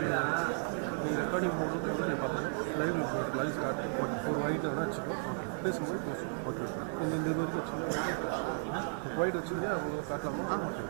நீங்கள் ரெக்கார்டிங் போடுறது வந்து நீங்கள் பார்த்தோம் லைவ் ஸ்டார்ட் ஒரு ஒயிட் வேணால் வச்சுக்கோ பேசும்போது பேசும் ஓகே இந்த இது வரைக்கும் வச்சுக்கோங்க ஒயிட் வச்சுக்கிட்டே அவங்க காட்டலாமா okay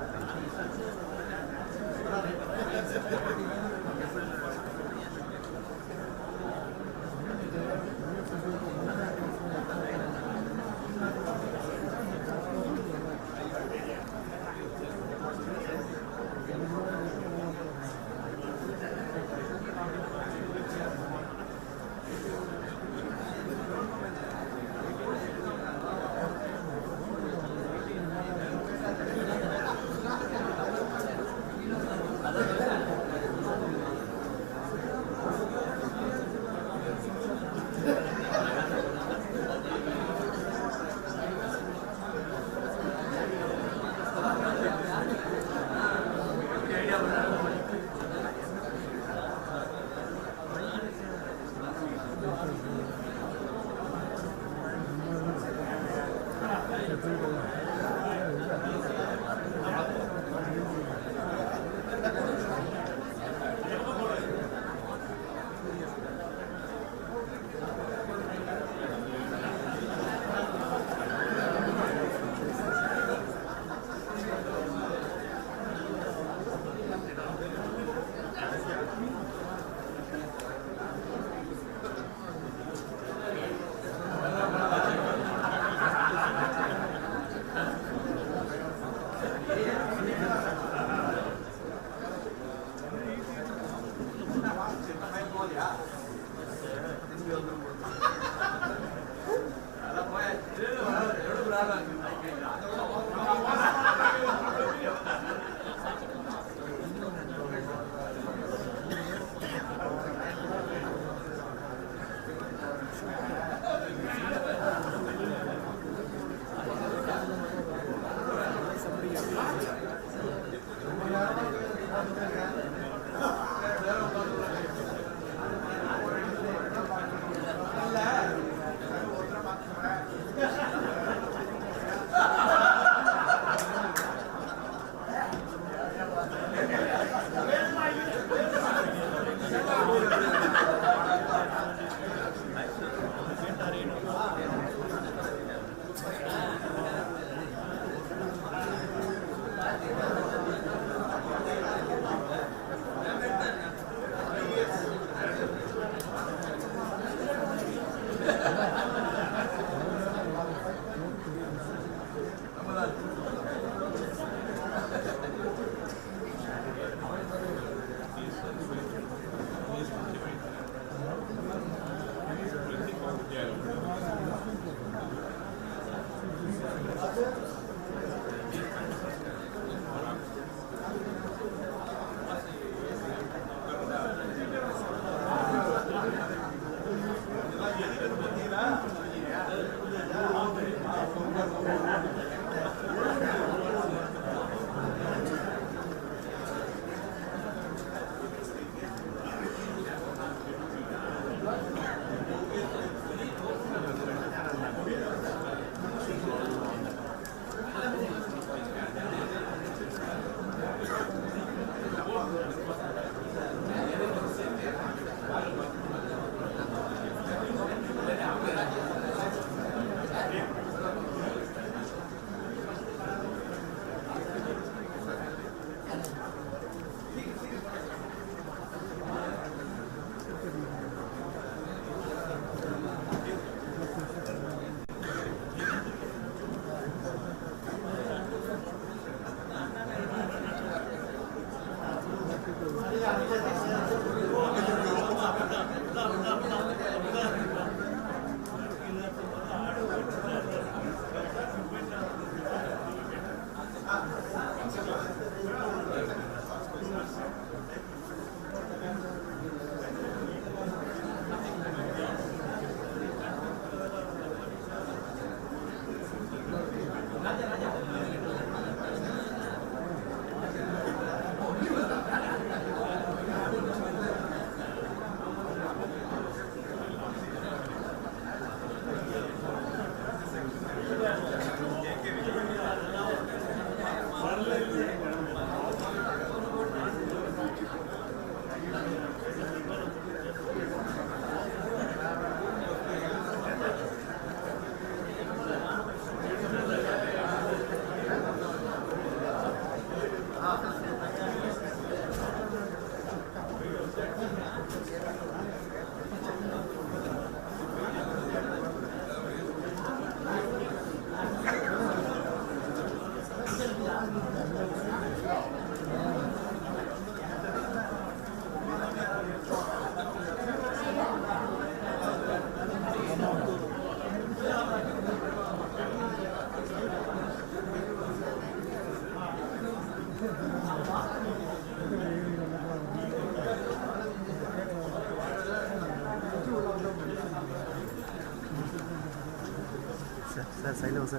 Sir, silence,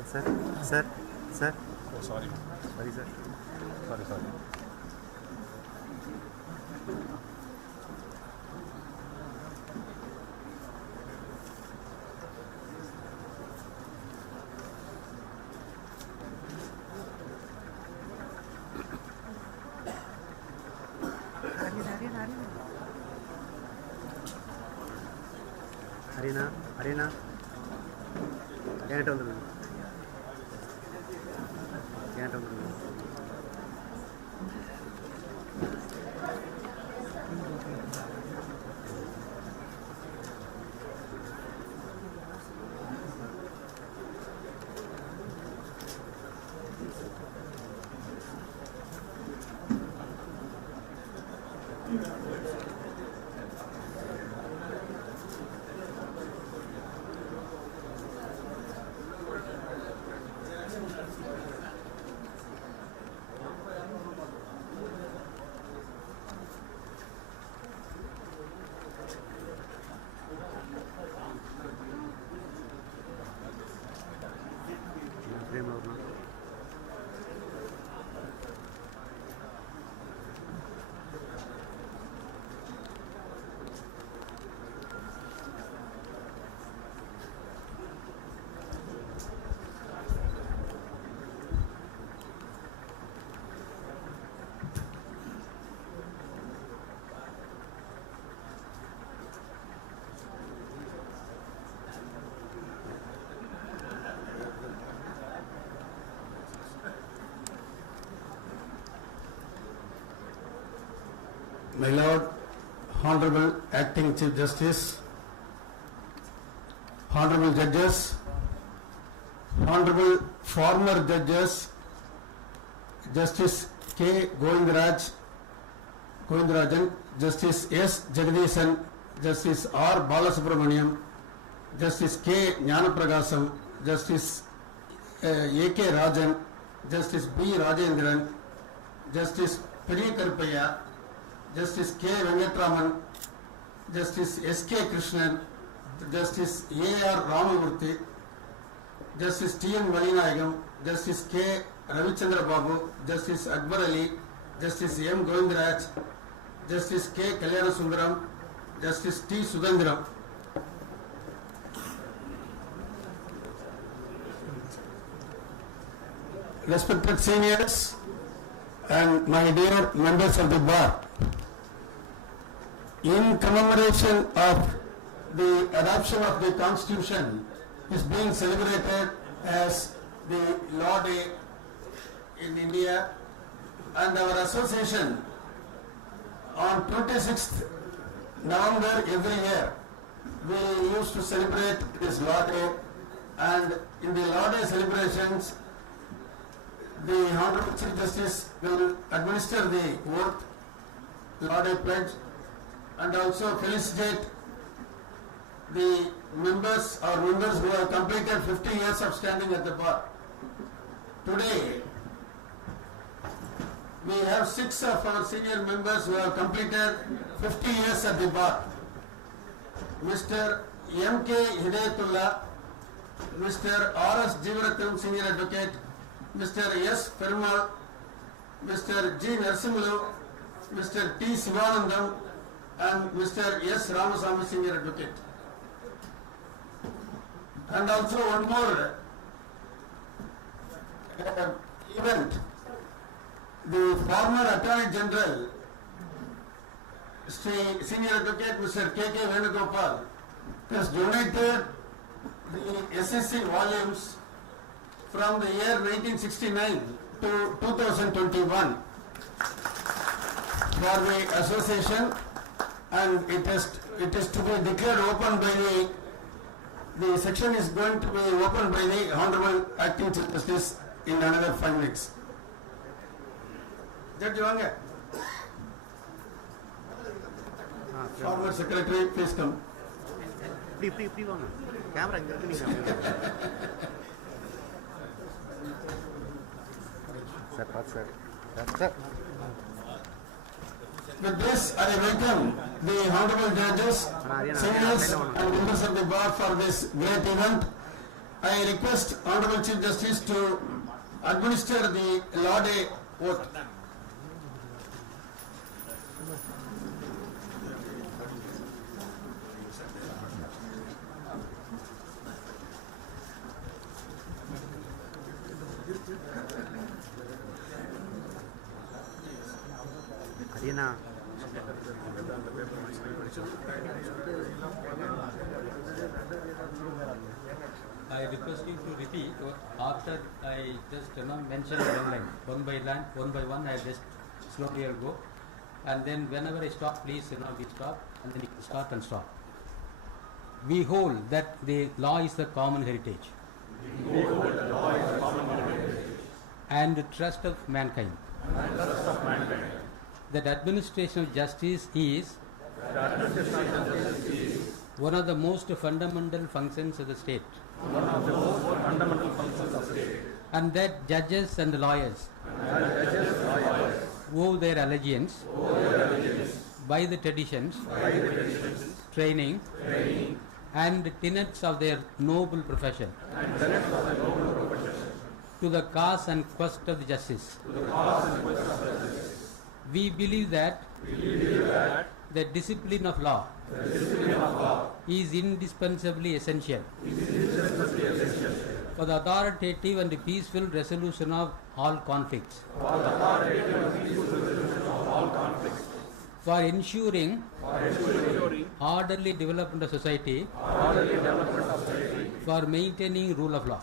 sir. Oh, sorry. Sorry, sir. Sorry. Arena. Can't hold it. My Lord, Honorable Acting Chief Justice, Honorable Judges, Honorable Former Judges, Justice K. Govindarajan, Justice S. Jagadisan, Justice R. Balasubramaniam, Justice K. Jnanapragasham, Justice A.K. Rajan, Justice B. Rajendran, Justice Periyakarupaiah, Justice K. Venkatraman, Justice S.K. Krishnan, Justice A.R. Ramamurthy, Justice T.N. Valinayagam, Justice K. Ravichandra Babu, Justice Akbar Ali, Justice M. Govindaraj, Justice K. Kalyanasundaram, Justice T. Sudandram. Respected seniors and my dear members of the bar, in commemoration of the adoption of the Constitution is being celebrated as the Law Day in India, and our association on 26th November every year we used to celebrate this Law Day, and in the Law Day celebrations the Honorable Chief Justice will administer the oath, Law Day pledge, and also felicitate the members who have completed 50 years of standing at the bar. Today, we have 6 of our senior members who have completed 50 years at the bar. Mr. M.K. Hidayatullah, Mr. R.S. Jeevaratham, Senior Advocate, Mr. S. Perumal, Mr. G. Narsimulu, Mr. T. Sivanandam, and Mr. S. Ramasamy, Senior Advocate. And also one more event. The former Attorney General, Senior Advocate Mr. K.K. Venugopal, has donated the SSC volumes from the year 1969 to 2021 for the association, and it is to be declared open by the section is going to be opened by the Honorable Acting Chief Justice in another 5 minutes. Judge Vanga. Former Secretary, please come. Camera. Sir. With this, I welcome the Honorable Judges, seniors and members of the bar for this great event. I request Honorable Chief Justice to administer the law day oath. Arena. I request you to repeat after I just mention one line, one by one. I just slowly I'll go, and then whenever I stop, please we stop, and then you can start and stop. We hold that the law is the common heritage. We hold the law is the common heritage and the trust of mankind. That administration of justice is one of the most fundamental functions of the state. And that judges and lawyers owe their allegiance by the traditions, training, and tenets of their noble profession to the cause and quest of the justice. We believe that the discipline of law is indispensably essential for the authoritative and peaceful resolution of all conflicts, for ensuring orderly development of society, for maintaining rule of law,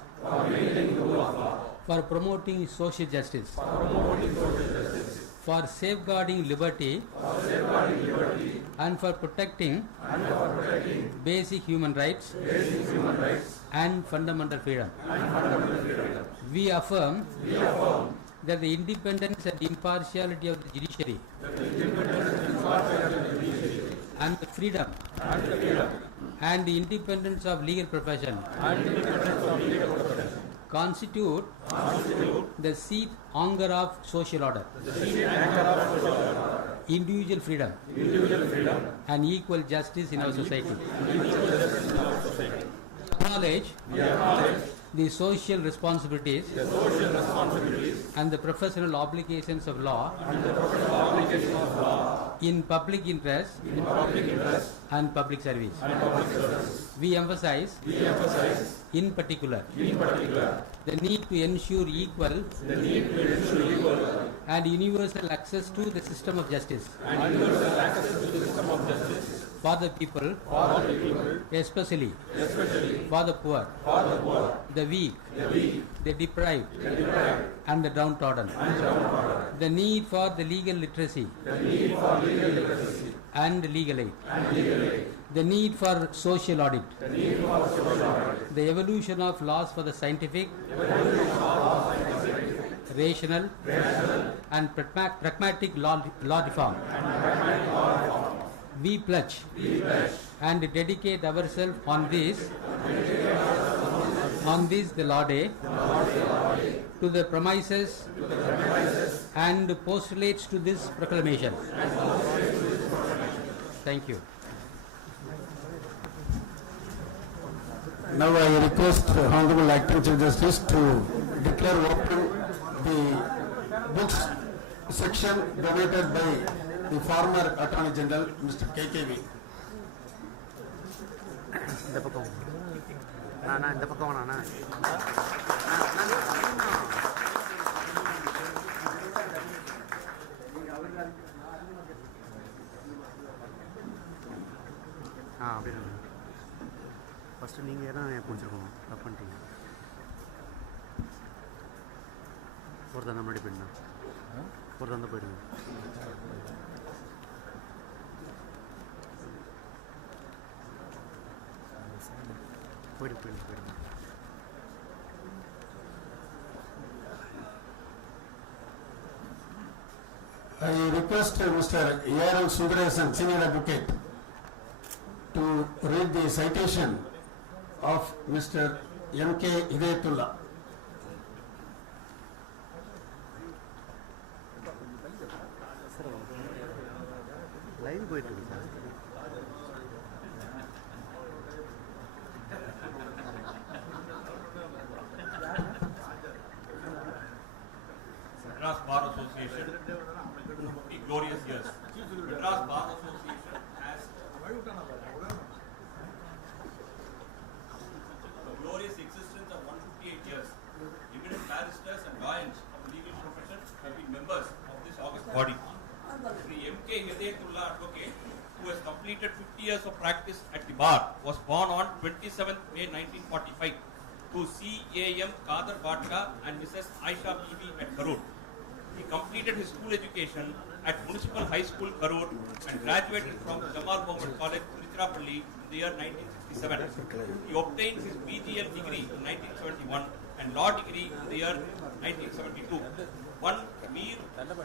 for promoting social justice, for safeguarding liberty, and for protecting basic human rights and fundamental freedom. We affirm that the independence and impartiality of the judiciary and the freedom and the independence of legal profession constitute the seat anchor of social order, individual freedom, and equal justice in our society. Acknowledge the social responsibilities and the professional obligations of law in public interest and public service. We emphasize in particular the need to ensure equal and universal access to the system of justice for the people, especially for the poor, the weak, the deprived, and the downtrodden. The need for the legal literacy and legal aid. The need for social audit. The evolution of laws for the scientific, rational, and pragmatic law reform. We pledge and dedicate ourselves on this the law day to the premises and postulates to this proclamation. Thank you. Now I request Honorable Acting Chief Justice to declare open the books section donated by the former Attorney General, Mr. KKV. இந்த பக்கம் அண்ணா இந்த பக்கம் வேணாண்ணா அப்படி first நீங்கள் தான் பிடிச்சிருக்கணும் தப்பு பண்ணிட்டீங்க ஒருத்தர் முன்னாடி போயிடுங்க ஒருத்தர் தான் போயிடுங்க போயிடுங்க I request Mr. A.R.L. Sundaresan, Senior Advocate, to read the citation of Mr. M.K. Hidayatullah. Live போயிட்டு இருக்கு sir glorious existence of 158 years, eminent barristers and lawyers of the legal profession have been members of this august body. Sri M.K. Hidayatullah Advocate, who has completed 50 years of practice at the bar, was born on 27th May 1945 to C.A.M. Kader Bhatka and Mrs. Aisha Bibi at Karur. He completed his school education at Municipal High School, Karur, and graduated from Jamal Muhammad College, Tiruchirappalli in the year 1967. He obtained his BGL degree in 1971 and law degree in the year 1972. Won Mir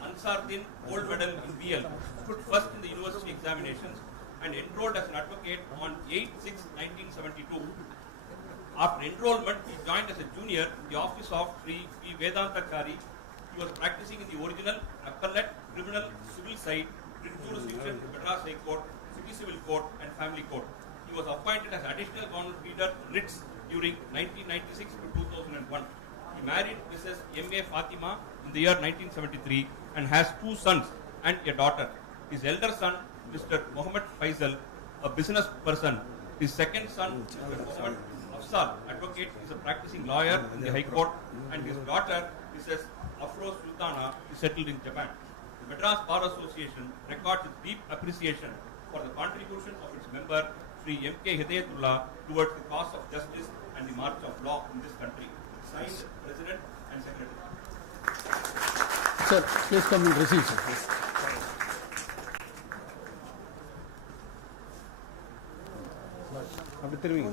Ansardin Gold Medal in BL, stood first in the university examinations, and enrolled as an advocate on 8/6/1972. After enrollment, he joined as a junior in the office of Sri V. Vedantakari. He was practicing in the original, appellate, criminal, civil side, writ jurisdiction, Madras High Court, City Civil Court, and Family Court. He was appointed as additional government reader writs during 1996 to 2001. He married Mrs. M.A. Fatima in the year 1973 and has 2 sons and a daughter. His elder son, Mr. Mohammed Faisal, a business person. His second son, Mr. Mohammed Afsal, advocate, is a practicing lawyer in the High Court, and his daughter, Mrs. Afroz Sultana, is settled in Japan. The Madras Bar Association records its deep appreciation for the contribution of its member, Sri M.K. Hidayatullah, towards the cause of justice and the march of law in this country. Signed, President and Secretary. Sir, please come and receive, sir. அப்படி திரும்பிங்க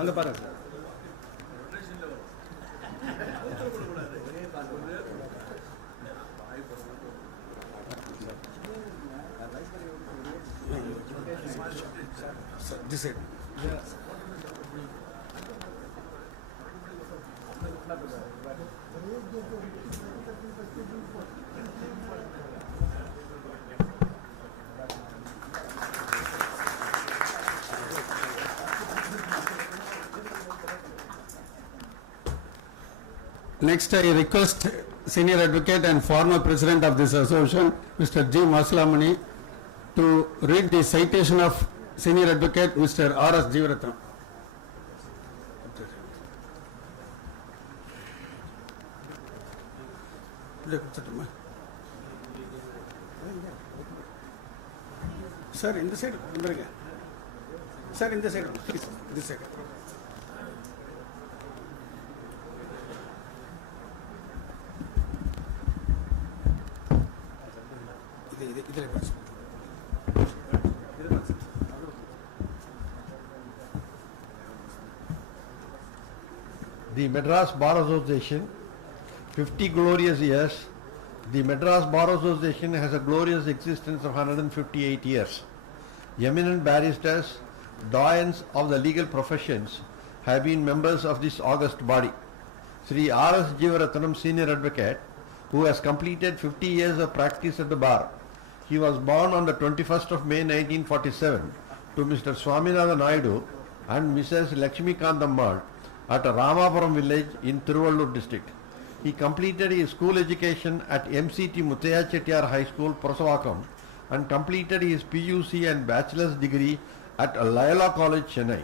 அங்கே பாருங்க sir. This side. Next, I request Senior Advocate and former President of this association, Mr. G. Maslamani, to read the citation of Senior Advocate Mr. R.S. Jeevaratnam. Sir, in the side. Sir, in the side. Please, this side. The Madras Bar Association, 50 glorious years. The Madras Bar Association has a glorious existence of 158 years. Eminent barristers, doyens of the legal professions have been members of this august body. Sri R.S. Jeevaratnam, Senior Advocate, who has completed 50 years of practice at the bar. He was born on the 21st of May 1947 to Mr. Swaminathan Naidu and Mrs. Lakshmi Kantammal at Ramapuram village in Tiruvallur district. He completed his school education at MCT Muthaiya Chettiar High School, Prasavakam, and completed his PUC and bachelor's degree at Loyola College, Chennai.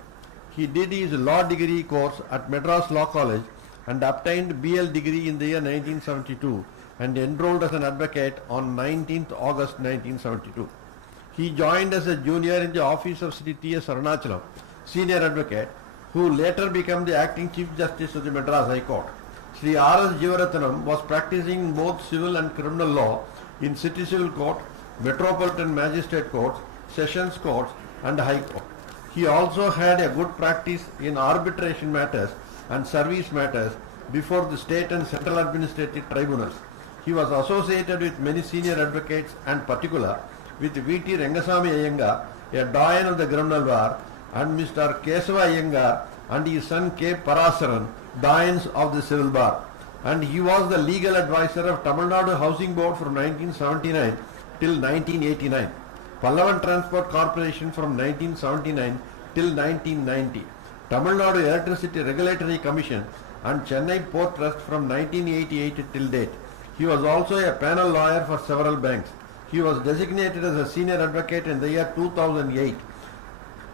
He did his law degree course at Madras Law College and obtained BL degree in the year 1972 and enrolled as an advocate on 19th August 1972. He joined as a junior in the office of Sri T.S. Arunachalam, Senior Advocate, who later became the acting Chief Justice of the Madras High Court. Sri R.S. Jeevaratnam was practicing both civil and criminal law in City Civil Court, Metropolitan Magistrate Courts, Sessions Courts and High Court. He also had a good practice in arbitration matters and service matters before the state and central administrative tribunals. He was associated with many senior advocates and particular with V.T. Rangasamy Iyengar, a doyen of the criminal bar, and Mr. Kesava Iyengar and his son K. Parasaran, doyens of the civil bar. And he was the legal advisor of Tamil Nadu Housing Board from 1979 till 1989, Pallavan Transport Corporation from 1979 till 1990, Tamil Nadu Electricity Regulatory Commission and Chennai Port Trust from 1988 till date. He was also a panel lawyer for several banks. He was designated as a senior advocate in the year 2008.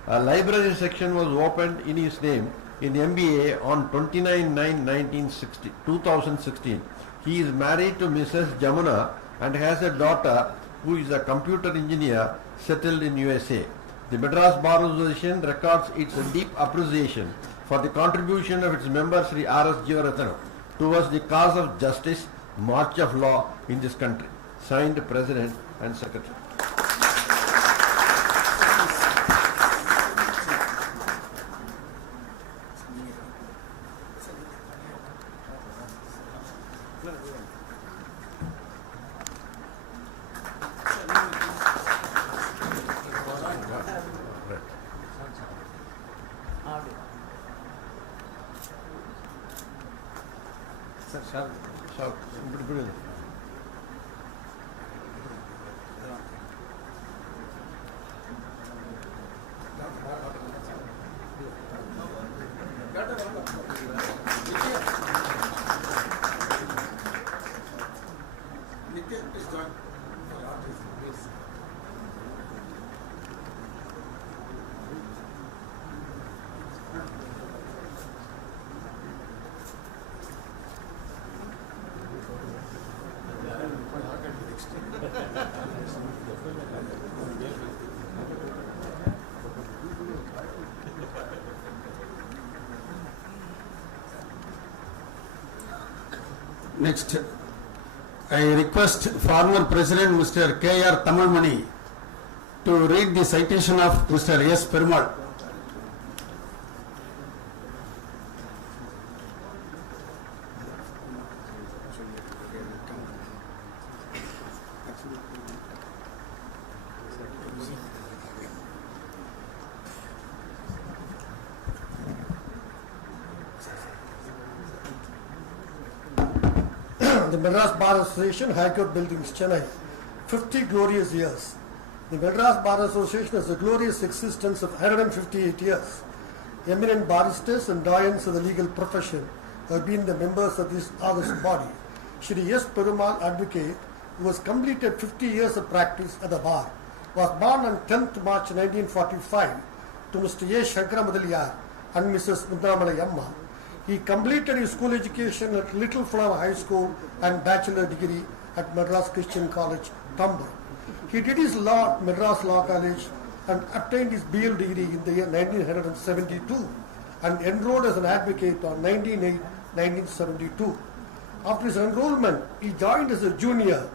A library section was opened in his name in MBA on 29/9/2016. He is married to Mrs. Jamuna and has a daughter who is a computer engineer settled in USA. The Madras Bar Association records its deep appreciation for the contribution of its member Sri R.S. Jeevaratnam towards the cause of justice, march of law in this country. Signed, President and Secretary. Next, I request former President Mr. K.R. Tamilmani to read the citation of Mr. S. Perumal. The Madras Bar Association, High Court Buildings, Chennai, 50 glorious years. The Madras Bar Association has a glorious existence of 158 years. Eminent barristers and doyens of the legal profession have been the members of this august body. Shri S. Perumal, advocate, who has completed 50 years of practice at the bar, was born on 10th March 1945 to Mr. A. Shankara Mudaliyar and Mrs. Mudramalai Amma. He completed his school education at Little Flower High School and bachelor degree at Madras Christian College, Tambur. He did his law at Madras Law College and obtained his BL degree in the year 1972 and enrolled as an advocate on 1972. After his enrollment, he joined as a junior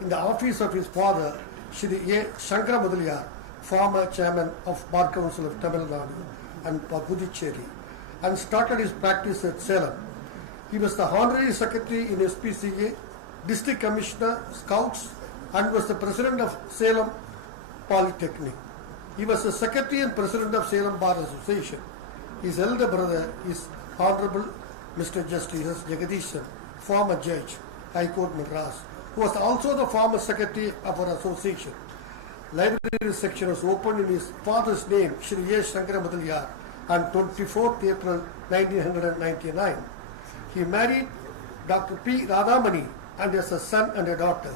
in the office of his father, Shri A. Shankara Mudaliyar, former chairman of Bar Council of Tamil Nadu and Puducherry, and started his practice at Salem. He was the honorary secretary in SPCA, district commissioner, scouts, and was the president of Salem Polytechnic. He was the secretary and president of Salem Bar Association. His elder brother is Honorable Mr. Justice S. Jagadishan, former judge, High Court Madras, who was also the former secretary of our association. Library section was opened in his father's name, Shri A. Shankara Mudaliyar, on 24th April 1999. He married Dr. P. Radhamani and has a son and a daughter.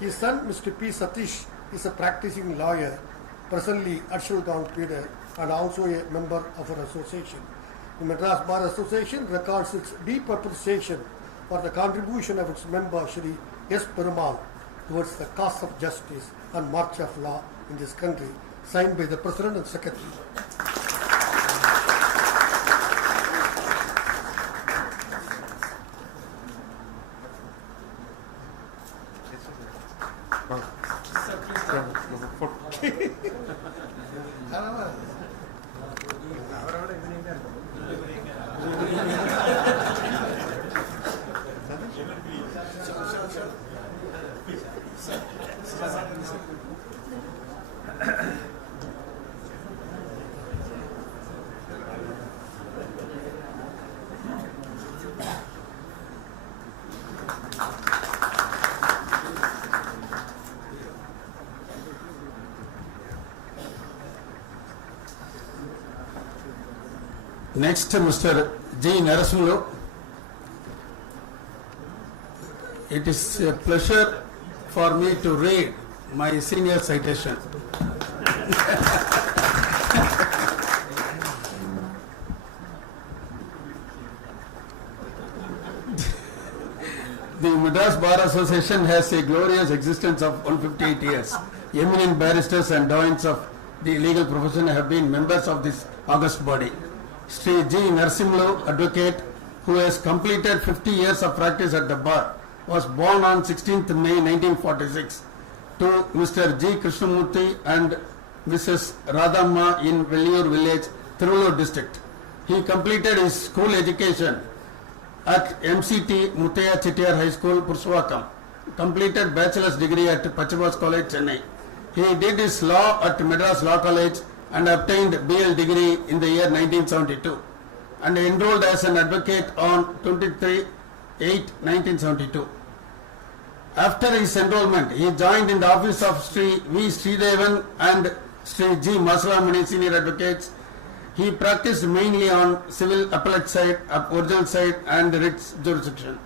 His son, Mr. P. Satish, is a practicing lawyer, presently at Shulgan Peter, and also a member of our association. The Madras Bar Association records its deep appreciation for the contribution of its member, Shri S. Perumal, towards the cause of justice and march of law in this country, signed by the President and Secretary. Next, Mr. G. Narasimlu. It is a pleasure for me to read my senior citation. Bar Association has a glorious existence of 158 years. Eminent barristers and doyens of the legal profession have been members of this august body. Sri G. Narasimlu, advocate, who has completed 50 years of practice at the bar, was born on 16th May 1946 to Mr. G. Krishnamurthy and Mrs. Radhamma in Velliyur village, Tiruvallur district. He completed his school education at MCT Muthaiya Chettiar High School, Pursuvakam. Completed bachelor's degree at Pachavas College, Chennai. He did his law at Madras Law College and obtained BL degree in the year 1972 and enrolled as an advocate on 23/8/1972. After his enrollment, he joined in the office of Sri V. Sridevan and Sri G. Masalamani senior advocates. He practiced mainly on civil appellate side, original side and writs jurisdiction.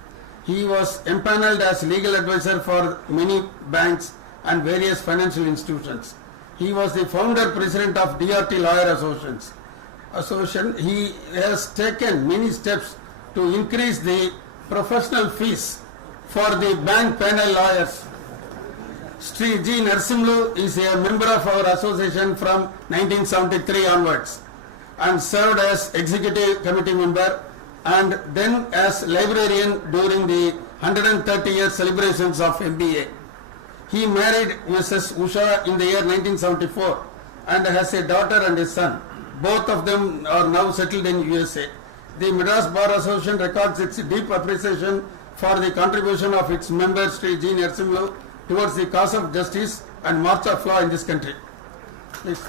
He was empaneled as legal advisor for many banks and various financial institutions. He was the founder president of DRT Lawyer Association. He has taken many steps to increase the professional fees for the bank panel lawyers. Sri G. Narasimlu is a member of our association from 1973 onwards and served as executive committee member and then as librarian during the 130 year celebrations of MBA. He married Mrs. Usha in the year 1974 and has a daughter and a son. Both of them are now settled in USA. The Madras Bar Association records its deep appreciation for the contribution of its member Sri G. Narasimlu towards the cause of justice and march of law in this country. Please.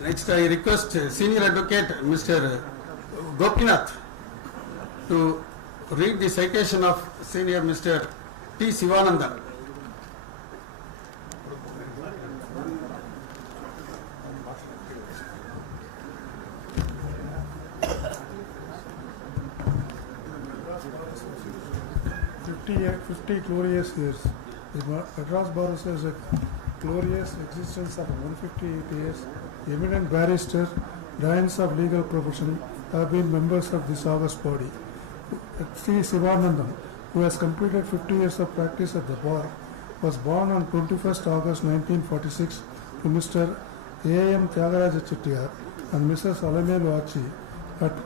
Next, I request Senior Advocate Mr. Gopinath to read the citation of Senior Mr. T. Sivanandan. Fifty glorious years. The Madras Bar Association has a glorious existence of 158 years. Eminent barristers, giants of legal profession have been members of this august body. Sri Sivanandam, who has completed 50 years of practice at the bar, was born on 21st August 1946 to Mr. A.M. Tyagaraja Chettiar and Mrs. Alamelu Achi at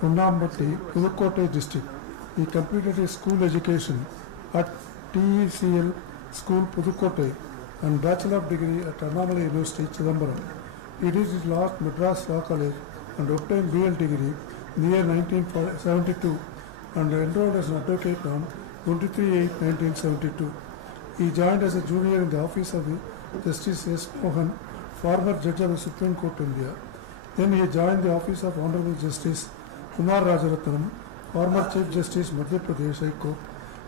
Kunnambatti, Pudukkottai district. He completed his school education at TECL School, Pudukkottai and Bachelor of Degree at Annamalai University, Chidambaram. He did his last Madras Law College and obtained BL degree in the year 1972 and enrolled as an advocate on 23/8/1972. He joined as a junior in the office of the Justice S. Mohan, former judge of the Supreme Court of India. Then he joined the office of Honorable Justice Kumar Rajaratnam, former Chief Justice Madhya Pradesh High Court.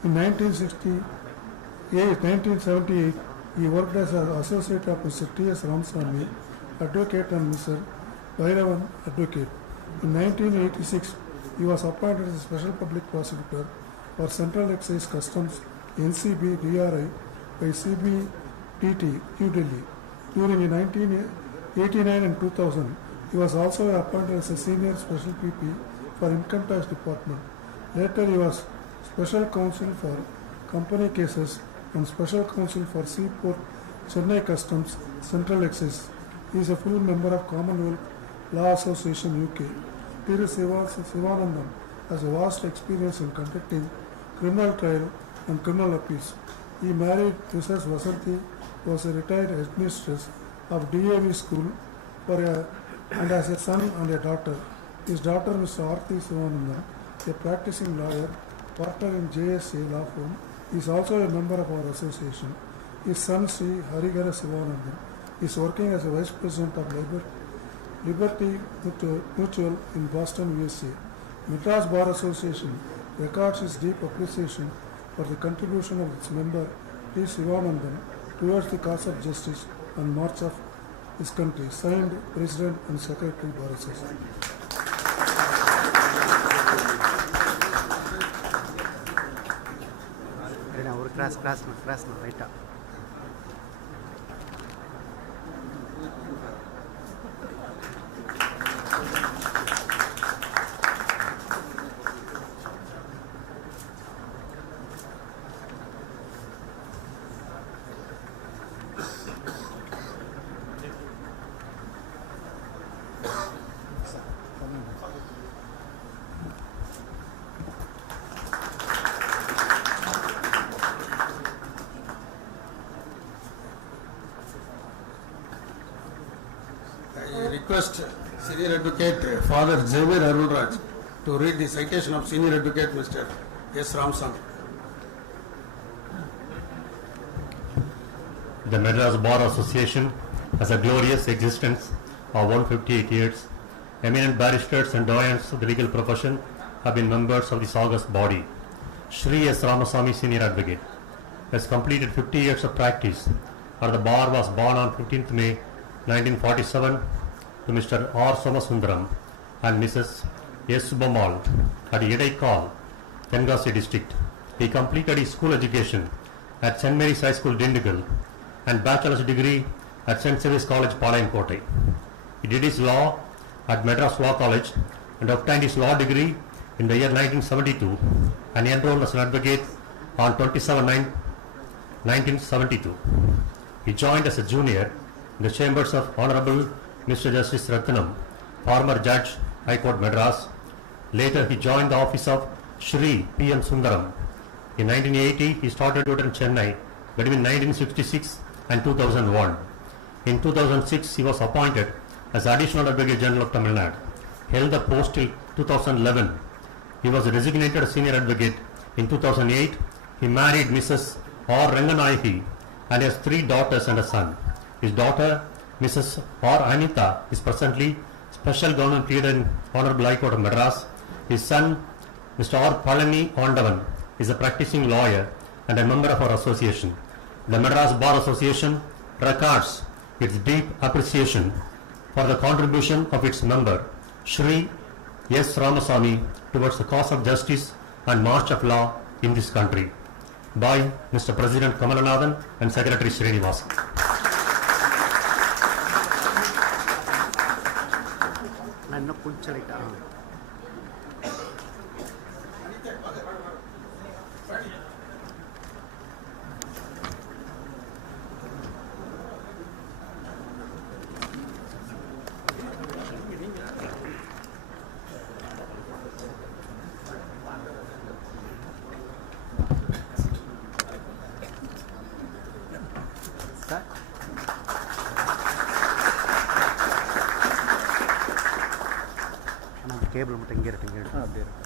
In 1978, he worked as an associate of Mr. T.S. Ramaswamy, advocate, and Mr. Bhairavan, advocate. In 1986, he was appointed as a special public prosecutor for Central Excise Customs NCB DRI by CBDT, New Delhi. During 1989 and 2000, he was also appointed as a senior special PP for Income Tax Department. Later, he was special counsel for company cases and special counsel for Seaport, Chennai Customs, Central Excise. He is a full member of Commonwealth Law Association UK. Thiru Sivanandam has a vast experience in conducting criminal trial and criminal appeals. He married Mrs. Vasanthi, who was a retired headmistress of DAV school and has a son and a daughter. His daughter, Mr. Arthi Sivanandam, a practicing lawyer, partner in JSA law firm, is also a member of our association. His son, Sri Harigara Sivanandam, is working as a vice president of Liberty Mutual in Boston, USA. Madras Bar Association records its deep appreciation for the contribution of its member T. Sivanandan towards the cause of justice and march of his country. Signed, President and Secretary, Bar Association. ஒரு class ரைட்டா I request Senior Advocate Father Xavier Arulraj to read the citation of Senior Advocate Mr. S. Ramsamy. The Madras Bar Association has a glorious existence of 158 years. Eminent barristers and doyens of the legal profession have been members of this august body. Shri S. Ramasamy, Senior Advocate, has completed 50 years of practice. The bar was born on 15th May 1947 to Mr. R. Somasundaram and Mrs. S. Subamal at Yedaikal, Tenkasi district. He completed his school education at St. Mary's High School, Dindigul, and bachelor's degree at St. Xavier's College, Palayamkottai. He did his law at Madras Law College and obtained his law degree in the year 1972 and enrolled as an advocate on 27/9/1972. He joined as a junior in the chambers of Honorable Mr. Justice Ratnam, former Judge, High Court, Madras. Later he joined the office of Shri P. M. Sundaram. In 1980 he started work in Chennai between 1966 and 2001. In 2006 he was appointed as Additional Advocate General of Tamil Nadu. Held the post till 2011. He was designated Senior Advocate. In 2008 he married Mrs. R. Ranganayaki and has 3 daughters and a son. His daughter, Mrs. R. Anita, is presently Special Government Leader in Honorable High Court of Madras. His son, Mr. R. Palani Ondavan, is a practicing lawyer and a member of our association. The Madras Bar Association records its deep appreciation for the contribution of its member, Shri S. Ramasamy, towards the cause of justice and march of law in this country. By Mr. President Kamalanathan and Secretary Srinivasan. நான் இன்னும் கொஞ்சம் ரைட்டா sir ஆனால் cable மட்டும் இங்கே இருக்கு அப்படியே இருக்கு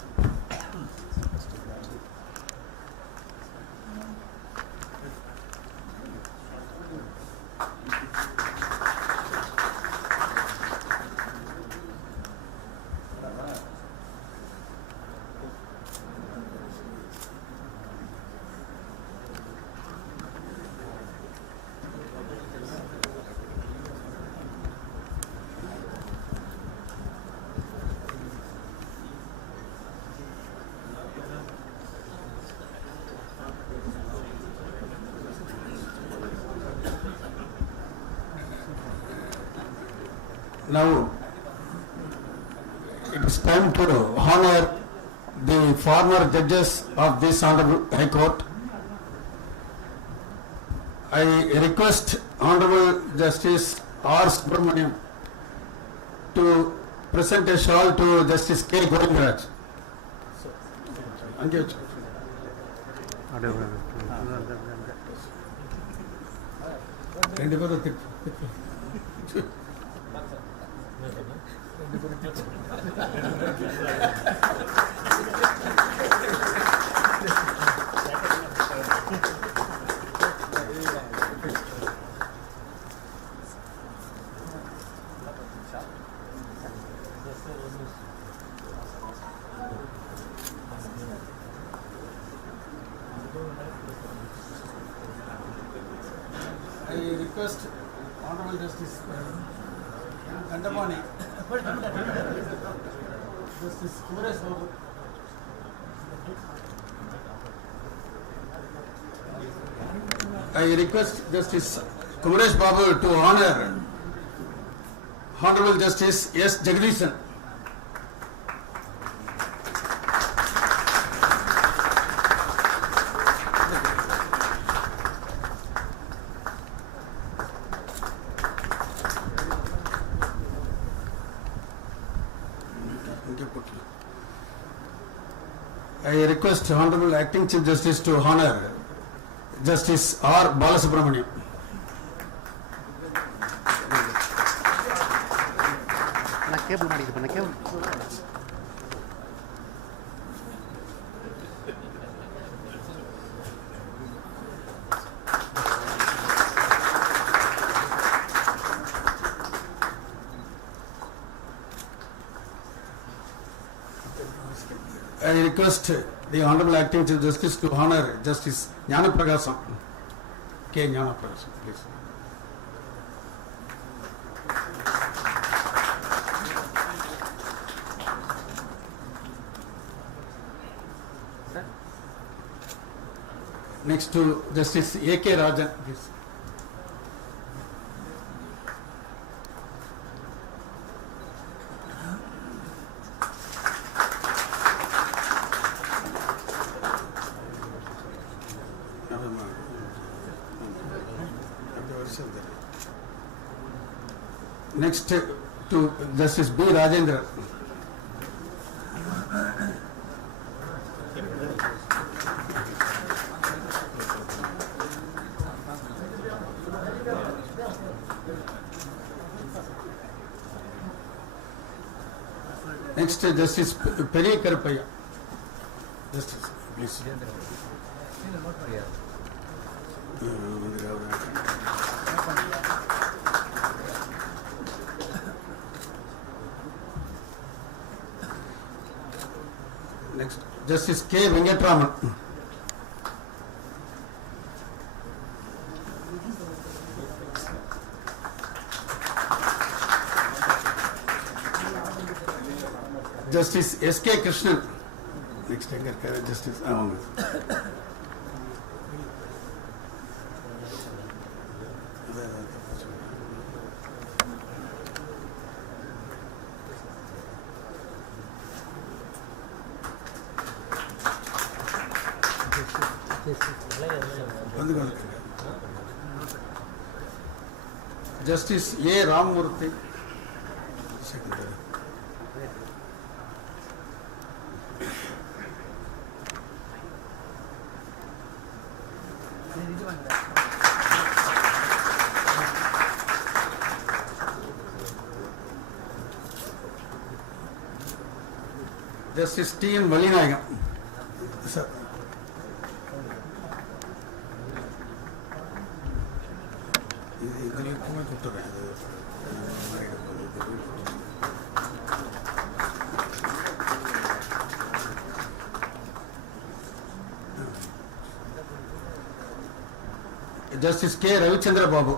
Now, it is time to honor the former judges of this Honorable High Court. I request Honorable Justice R. Subramaniam to present a shawl to Justice K. Govindaraj. Thank you. request Honorable Justice Dandapani, Justice Kumaresh Babu. I request Justice Kumaresh Babu to honor Honorable Justice S. Jagdishan. I request Honorable Acting Chief Justice to honor Justice R. Balasubramaniam. நான் cable மாட்டிட்டு பண்ண cable I request the Honorable Acting Chief Justice to honor Justice Jnana Prakasam. K. Jnana Prakasam, please. Next to Justice A. K. Rajan, please. Next to Justice B. Rajendra. Next Justice Peri Karapaya. Justice, please. Next, Justice K. Venkatraman. Justice S. K. Krishnan. Next, Justice. Justice A. Ramamurthy. Secretary. Justice T. N. Valinayagam. Sir. Justice K. Ravichandra Babu.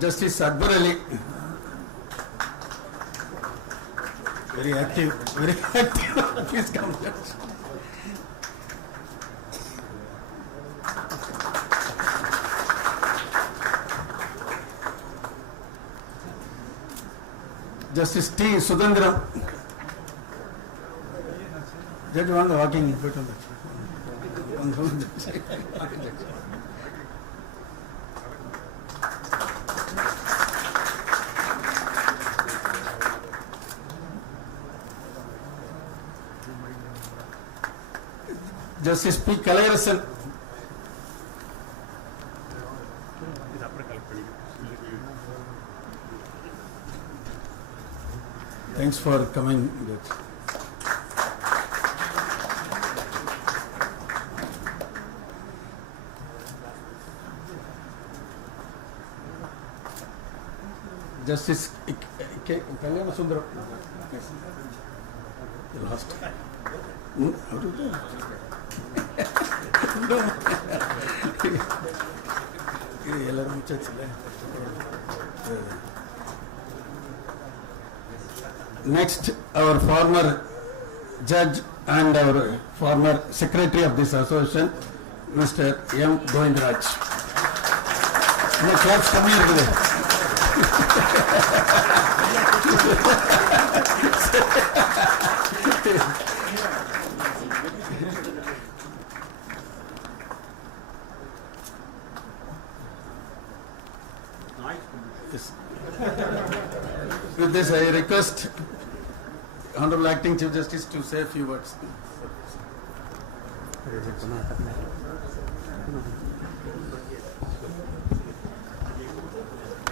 Justice Akbar Ali. Very active, very active. Please come. Justice T. Sudandram. Judge one walking in front of that. Justice P. Kalayarasan. Thanks for coming. Justice Kalyana Sundaram. You lost. How to do? Next, our former judge and our former secretary of this association, Mr. M. Govindraj. Claps come here. Yes. With this, I request Honorable Acting Chief Justice to say a few words.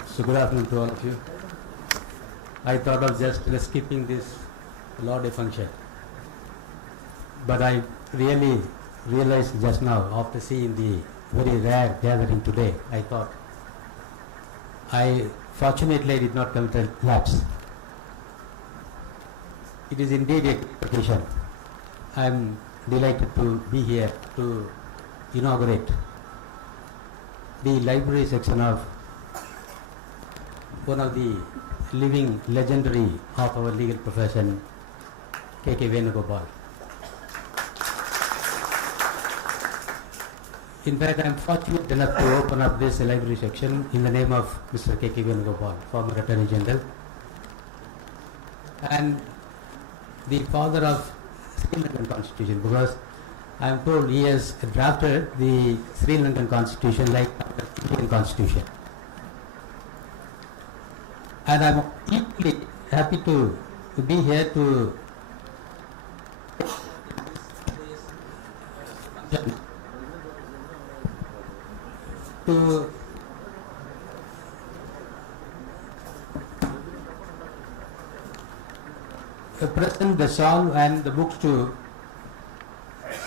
So good afternoon to all of you. I thought of just skipping this Law Day function. But I really realized just now, after seeing the very rare gathering today, I thought, fortunately I did not commit a lapse. It is indeed a occasion. I am delighted to be here to inaugurate the library section of one of the living legendary of our legal profession, K.K. Venugopal. In fact, I am fortunate enough to open up this library section in the name of Mr. K.K. Venugopal, former Attorney General, and the father of Sri Lankan Constitution, because I am told he has drafted the Sri Lankan Constitution like the Indian Constitution. And I am equally happy to be here to present the shawl and the books to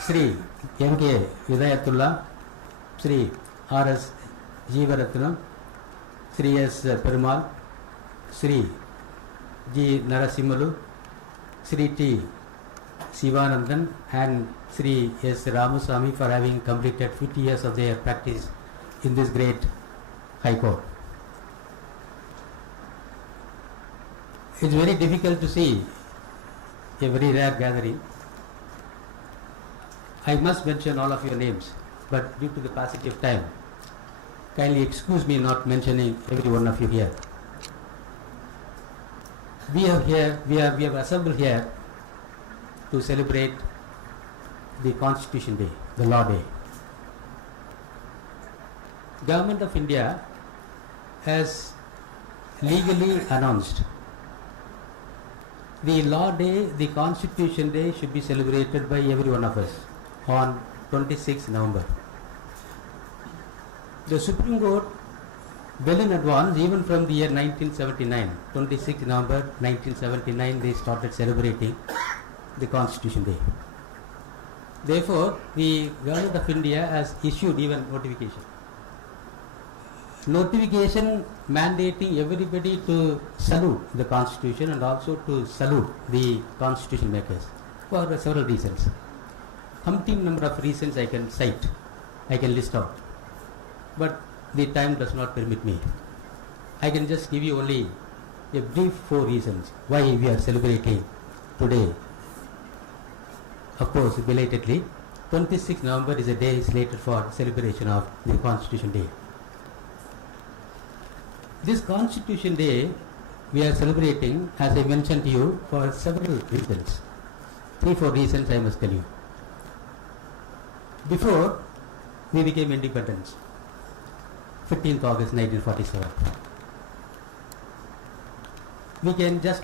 Sri M.K. Vidayatullah, Sri R.S. Jeevaratnam, Sri S. Perumal, Sri G. Narasimhalu, Sri T. Sivanandan and Sri S. Ramaswamy for having completed 50 years of their practice in this great High Court. It's very difficult to see a very rare gathering. I must mention all of your names, but due to the passage of time, kindly excuse me not mentioning every one of you here. We have assembled here to celebrate the Constitution Day, the Law Day. Government of India has legally announced the Law Day, the Constitution Day should be celebrated by every one of us on 26 November. The Supreme Court, well in advance, even from the year 1979, 26 November 1979, they started celebrating the Constitution Day. Therefore, the Government of India has issued even notification mandating everybody to salute the Constitution and also to salute the Constitution makers for several reasons. Umpteen number of reasons I can cite, I can list out, but the time does not permit me. I can just give you only a brief 4 reasons why we are celebrating today. Of course, belatedly, 26 November is a day slated for celebration of the Constitution Day. This Constitution Day we are celebrating, as I mentioned to you, for several reasons. 3-4 reasons I must tell you. Before we became independent, 15th August 1947, we can just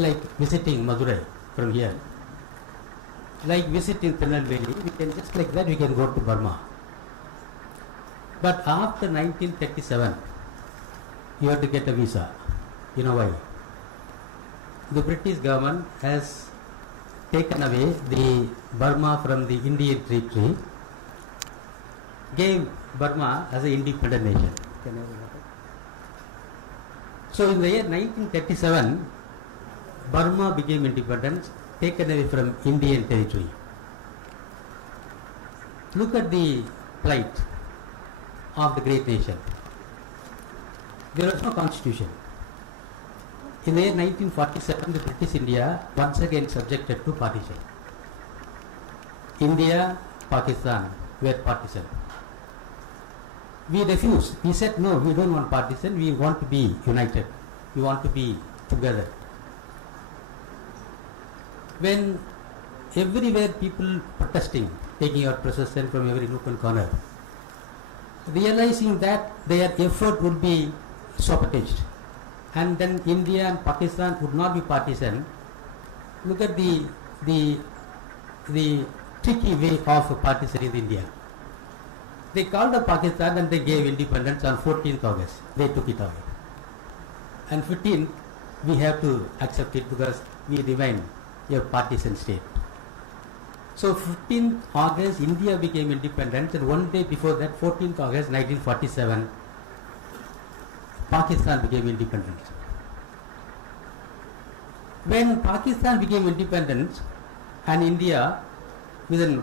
like visiting Madurai from here, like visiting Tirunelveli, we can just like that we can go to Burma. But after 1937, you have to get a visa. You know why? The British government has taken away the Burma from the Indian territory, gave Burma as an independent nation. So in the year 1937, Burma became independent, taken away from Indian territory. Look at the plight of the great nation. There was no constitution. In the year 1947, the British India once again subjected to partition. India, Pakistan were partisan. We refused. We said, no, we don't want partition, we want to be united. We want to be together. When everywhere people protesting, taking out procession from every nook and corner, realizing that their effort would be sabotaged, and then India and Pakistan would not be partisan. Look at the tricky way of partition in India. They called up Pakistan and they gave independence on 14th August. They took it away. And 15th, we have to accept it because we remain a partisan state. So 15th August, India became independent, and one day before that, 14th August 1947, Pakistan became independent. When Pakistan became independent and India, within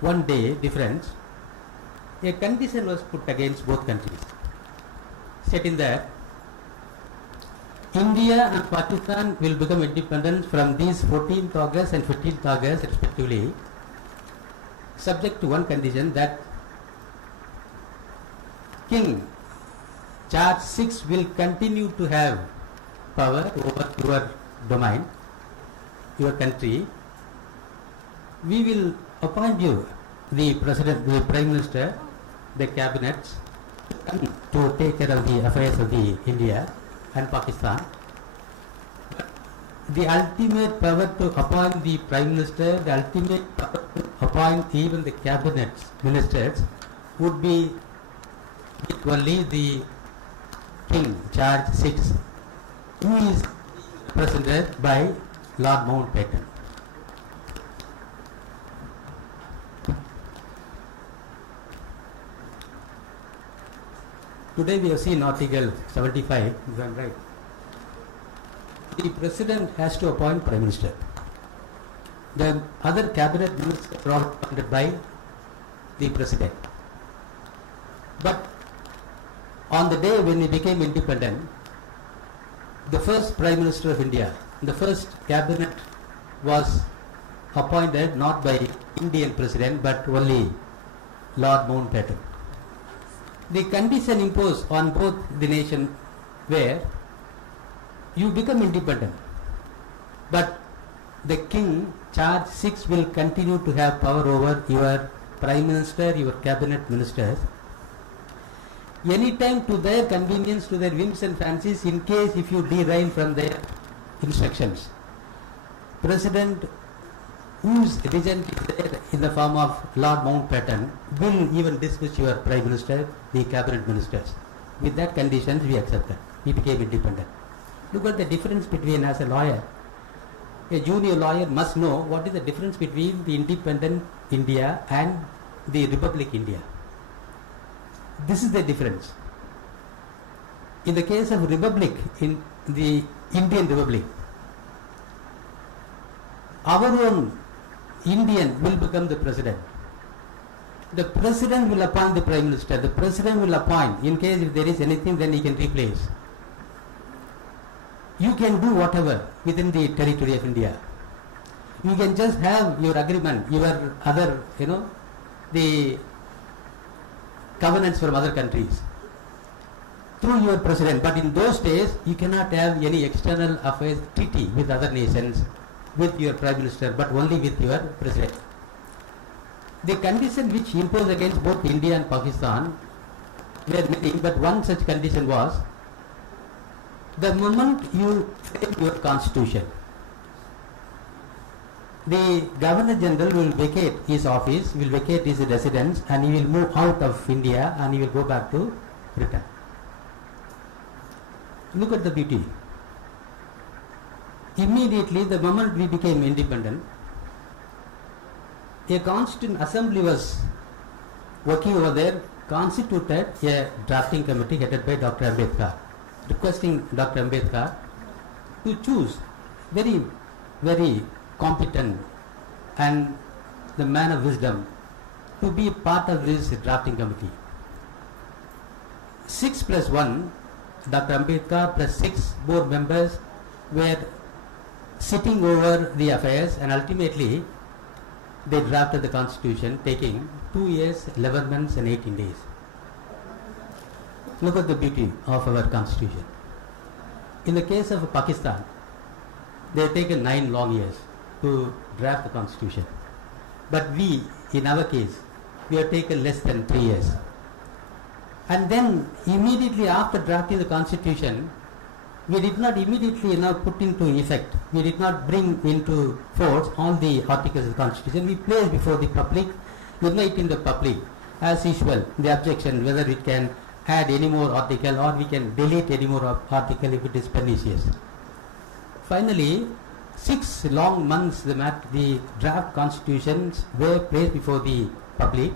one day difference, a condition was put against both countries, stating that India and Pakistan will become independent from these 14th August and 15th August respectively, subject to one condition, that King Charge VI will continue to have power over your domain, your country. We will appoint you the President, the Prime Minister, the cabinets to take care of the affairs of the India and Pakistan. The ultimate power to appoint the Prime Minister, the ultimate power to appoint even the cabinet ministers would be with only the King Charge VI, who is represented by Lord Mountbatten. Today we have seen Article 75, if I am right. The President has to appoint Prime Minister. The other cabinet ministers are all appointed by the President. But on the day when he became independent, the first Prime Minister of India, the first cabinet was appointed not by Indian President but only Lord Mountbatten. The condition imposed on both the nation were, you become independent, but the King Charge VI will continue to have power over your Prime Minister, your cabinet ministers, anytime to their convenience, to their whims and fancies, in case if you derail from their instructions. President, whose regent is there in the form of Lord Mountbatten, will even dismiss your Prime Minister, the cabinet ministers. With that conditions, we accepted. We became independent. Look at the difference between, as a lawyer, a junior lawyer must know what is the difference between the independent India and the Republic India. This is the difference. In the case of Republic, in the Indian Republic, our own Indian will become the President. The President will appoint the Prime Minister. The President will appoint, in case if there is anything, then he can replace. You can do whatever within the territory of India. You can just have your agreement, your other, the covenants from other countries through your President. But in those days, you cannot have any external affairs treaty with other nations with your Prime Minister, but only with your President. The condition which imposed against both India and Pakistan were many, but one such condition was, the moment you frame your constitution, the Governor General will vacate his office, will vacate his residence, and he will move out of India and he will go back to Britain. Look at the beauty. Immediately, the moment we became independent, a Constituent Assembly was working over there, constituted a drafting committee headed by Dr. Ambedkar. requesting Dr. Ambedkar to choose very, very competent and the man of wisdom to be part of this drafting committee. 6 plus 1, Dr. Ambedkar plus 6 board members were sitting over the affairs, and ultimately they drafted the constitution, taking 2 years, 11 months and 18 days. Look at the beauty of our constitution. In the case of Pakistan, they have taken 9 long years to draft the constitution. But we, in our case, we have taken less than 3 years. And then immediately after drafting the constitution, we did not immediately put into effect, we did not bring into force all the articles of the constitution. We placed before the public, inviting the public, as usual, the objection whether it can add any more article or we can delete any more article if it is pernicious. Finally, 6 long months the draft constitutions were placed before the public,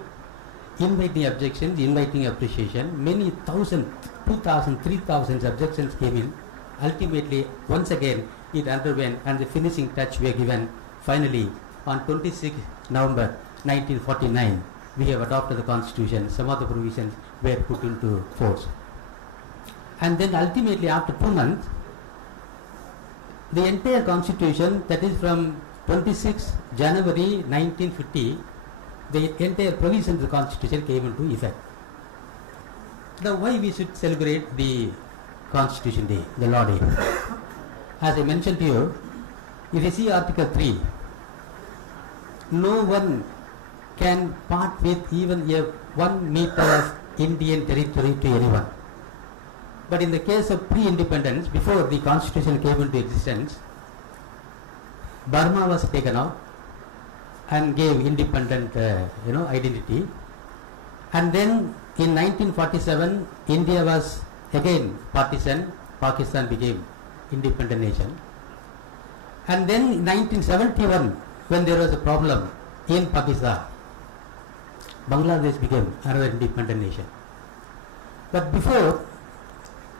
inviting objections, inviting appreciation. Many 1,000, 2,000, 3,000 objections came in. Ultimately, once again, it underwent and the finishing touch were given. Finally, on 26 November 1949, we have adopted the constitution. Some of the provisions were put into force. And then ultimately, after 2 months, the entire constitution, that is from 26 January 1950, the entire provisions of the constitution came into effect. Now, why we should celebrate the Constitution Day, the Law Day? As I mentioned to you, if you see Article 3, no one can part with even a 1 meter of Indian territory to anyone. But in the case of pre-independence, before the constitution came into existence, Burma was taken out and gave independent identity. And then in 1947, India was again partisan, Pakistan became independent nation. And then in 1971, when there was a problem in Pakistan, Bangladesh became another independent nation. But before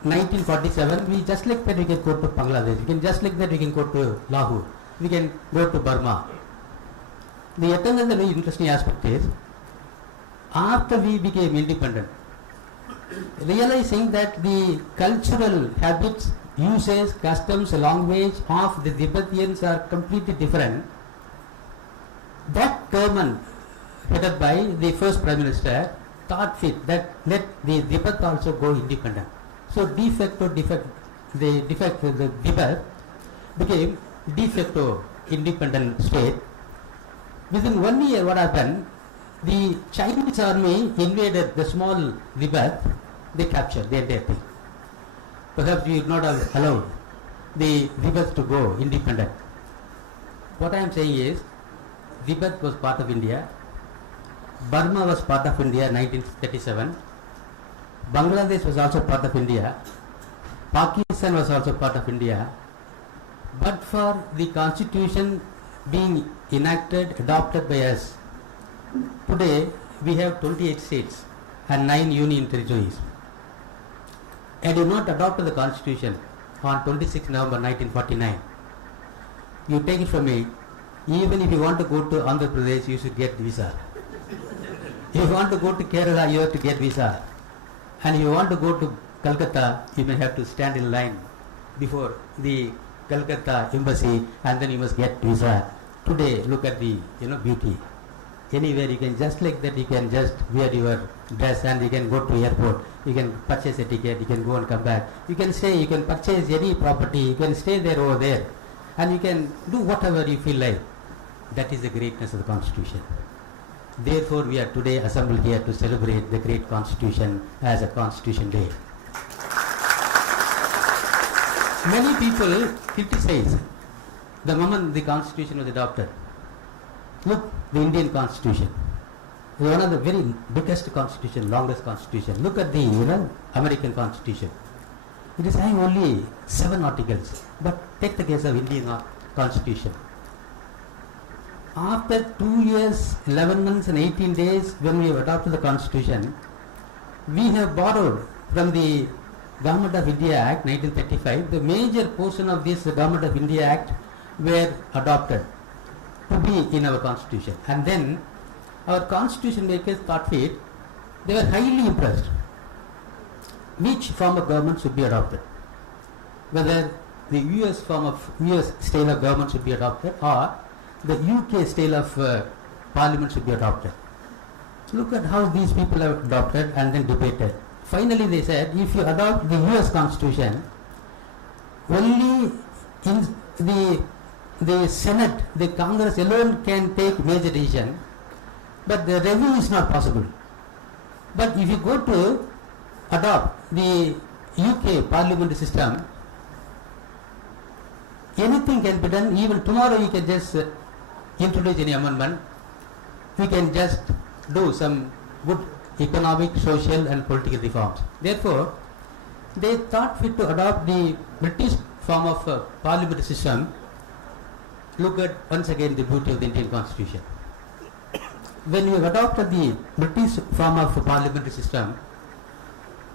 1947, we just like that we can go to Bangladesh, we can just like that we can go to Lahore, we can go to Burma. The another very interesting aspect is, after we became independent, realizing that the cultural habits, uses, customs, language of the Tibetan are completely different, that government headed by the first Prime Minister thought fit that let the Tibet also go independent. So the Tibet became de facto independent state. Within 1 year, what happened? The Chinese army invaded the small Tibet, they captured the entire thing. Perhaps we would not have allowed the Tibet to go independent. What I am saying is, Tibet was part of India, Burma was part of India in 1937, Bangladesh was also part of India, Pakistan was also part of India, but for the constitution being enacted, adopted by us, today we have 28 states and 9 union territories. And you not adopted the constitution on 26 November 1949. You take it from me, even if you want to go to Andhra Pradesh, you should get visa. If you want to go to Kerala, you have to get visa. And if you want to go to Calcutta, you may have to stand in line before the Calcutta embassy and then you must get visa. Today, look at the beauty. Anywhere you can just like that, you can just wear your dress and you can go to airport, you can purchase a ticket, you can go and come back. You can stay, you can purchase any property, you can stay there over there and you can do whatever you feel like. That is the greatness of the Constitution. Therefore, we are today assembled here to celebrate the great Constitution as a Constitution Day. Many people criticize the moment the Constitution was adopted. Look, the Indian Constitution is one of the very biggest constitution, longest constitution. Look at the American Constitution. It is having only 7 articles. But take the case of Indian Constitution. After 2 years, 11 months and 18 days when we have adopted the Constitution, we have borrowed from the Government of India Act 1935, the major portion of this Government of India Act were adopted to be in our constitution. And then our constitution makers thought fit, they were highly impressed which form of government should be adopted, whether the US form of US style of government should be adopted or the UK style of parliament should be adopted. Look at how these people have adopted and then debated. Finally they said, if you adopt the US constitution, only in the Senate, the Congress alone can take major decision, but the review is not possible. But if you go to adopt the UK parliament system, anything can be done. Even tomorrow you can just introduce any amendment. We can just do some good economic, social and political reforms. Therefore, they thought fit to adopt the British form of parliament system. Look at once again the beauty of the Indian Constitution. When you adopted the British form of parliamentary system,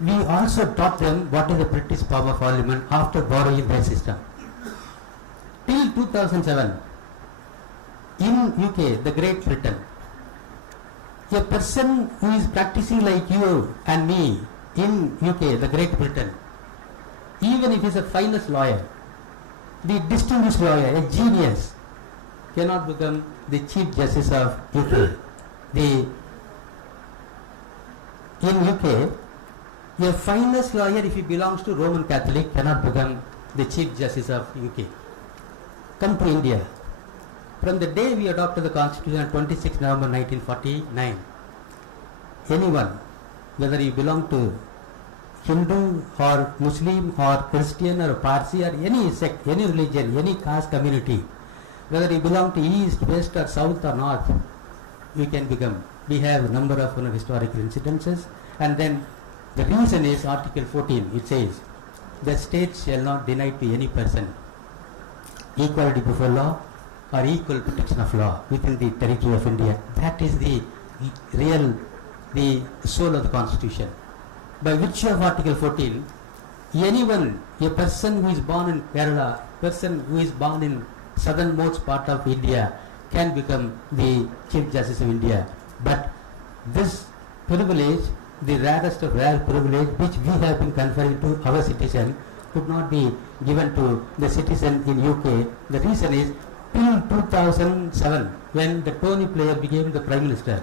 we also taught them what is the British form of parliament after borrowing their system. Till 2007, in UK, the Great Britain, a person who is practicing like you and me in UK, the Great Britain, even if he is a finest lawyer, the distinguished lawyer, a genius, cannot become the Chief Justice of UK. In UK, a finest lawyer, if he belongs to Roman Catholic, cannot become the Chief Justice of UK. Come to India. From the day we adopted the Constitution on 26 November 1949, anyone, whether you belong to Hindu or Muslim or Christian or Parsi or any sect, any religion, any caste community, whether you belong to East, West or South or North, you can become. We have a number of historical incidences, and then the reason is Article 14. It says, the state shall not deny to any person equality before law or equal protection of law within the territory of India. That is the soul of the Constitution. By virtue of Article 14, anyone, a person who is born in Kerala, person who is born in southernmost part of India can become the Chief Justice of India. But this privilege, the rarest of rare privilege which we have been conferring to our citizen, could not be given to the citizen in UK. The reason is, till 2007, when the Tony Blair became the Prime Minister,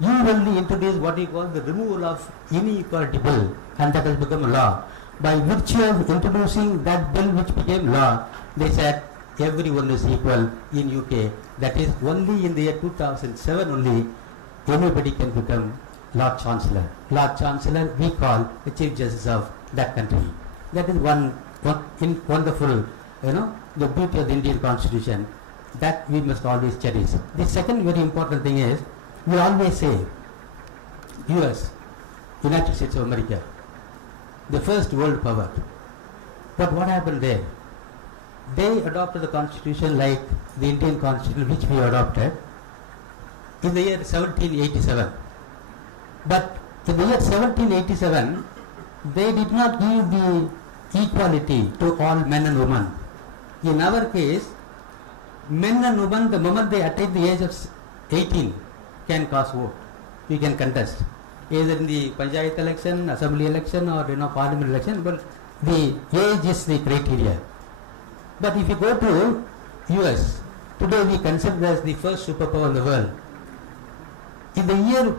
you only introduced what he called the removal of inequality bill, and that has become a law. By virtue of introducing that bill which became law, they said everyone is equal in UK. That is, only in the year 2007 only anybody can become Lord Chancellor. Lord Chancellor we call the Chief Justice of that country. That is one wonderful, the beauty of the Indian Constitution that we must always cherish. The second very important thing is, we always say US, United States of America, the first world power. But what happened there? They adopted the Constitution like the Indian Constitution which we adopted in the year 1787. But in the year 1787, they did not give the equality to all men and women. In our case, men and women, the moment they attain the age of 18, can cast vote. We can contest, either in the Panchayat election, assembly election, or parliament election. But the age is the criteria. But if you go to US, today we consider as the first superpower in the world. In the year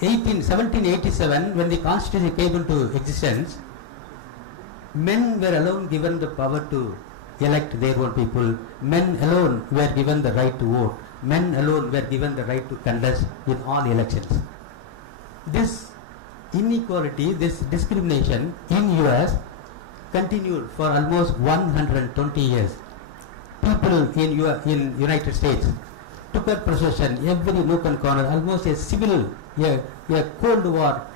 1787, when the Constitution came into existence, men were alone given the power to elect their own people. Men alone were given the right to vote. Men alone were given the right to contest in all elections. This inequality, this discrimination in US continued for almost 120 years. People in United States took up possession every nook and corner. Almost a civil, a Cold War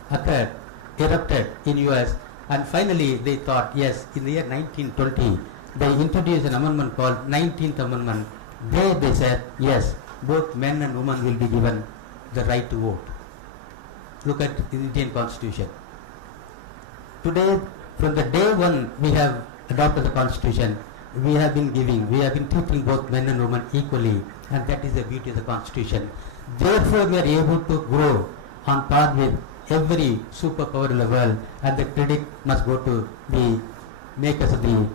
erupted in US, and finally they thought, yes, in the year 1920, they introduced an amendment called 19th Amendment. There they said, yes, both men and women will be given the right to vote. Look at the Indian Constitution. Today, From the day one we have adopted the Constitution, we have been treating both men and women equally, and that is the beauty of the Constitution. Therefore, we are able to grow on par with every superpower in the world, and the credit must go to the makers of the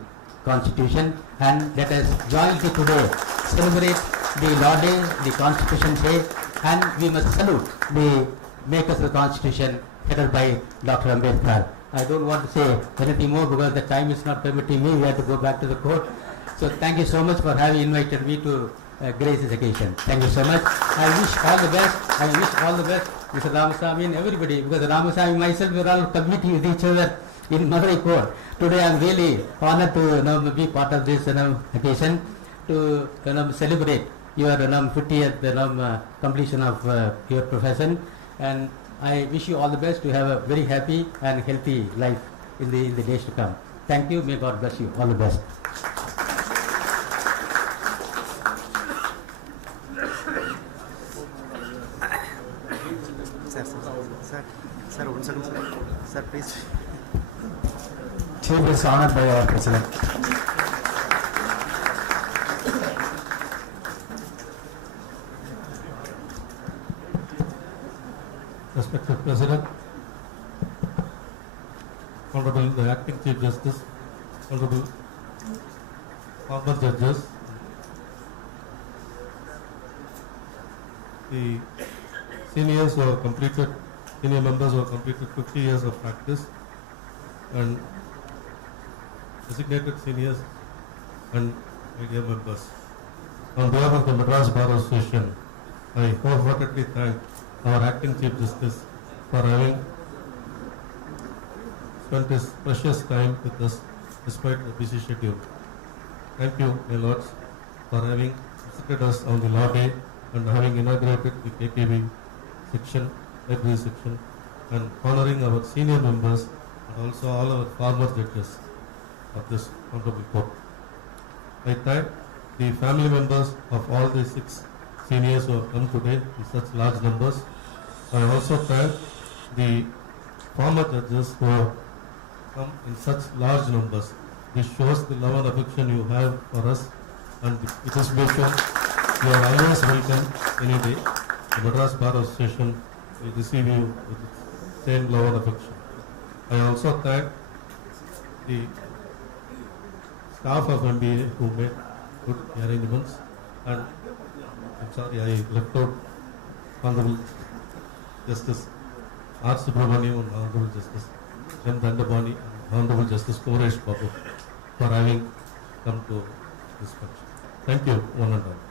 Constitution. And let us jointly today celebrate the Law Day, the Constitution Day, and we must salute the makers of the Constitution headed by Dr. Ambedkar. I don't want to say anything more because the time is not permitting me. We have to go back to the court. So thank you so much for having invited me to grace this occasion. Thank you so much. I wish all the best. I wish all the best, Mr. Ramasamy and everybody, because Ramasamy and myself, we are all competing with each other in Madurai court. Today I am really honored to be part of this occasion to celebrate your 50th completion of your profession, and I wish you all the best to have a very happy and healthy life in the days to come. Thank you. May God bless you. All the best. Sir, 1 second, sir. Sir, please. Chief is honored by our President. Respected President, Honorable the Acting Chief Justice, Honorable Hon'ble Judges, the seniors who have completed, senior members who have completed 50 years of practice, and designated seniors and media members. On behalf of the Madras Bar Association, I wholeheartedly thank our Acting Chief Justice for having spent his precious time with us despite the busy schedule. Thank you, my lords, for having visited us on the Law Day and having inaugurated the KKB section, library section, and honoring our senior members and also all our former judges of this honorable court. I thank the family members of all the 6 seniors who have come today in such large numbers. I also thank the former judges who have come in such large numbers. This shows the love and affection you have for us, and it is mentioned you are always welcome any day. The Madras Bar Association will receive you with the same love and affection. I also thank the staff of MBA who made good arrangements, and I'm sorry I left out Honorable Justice R. Subramaniam and Honorable Justice M. Dandapani and Honorable Justice Koresh Babu for having come to this function. Thank you, one and all.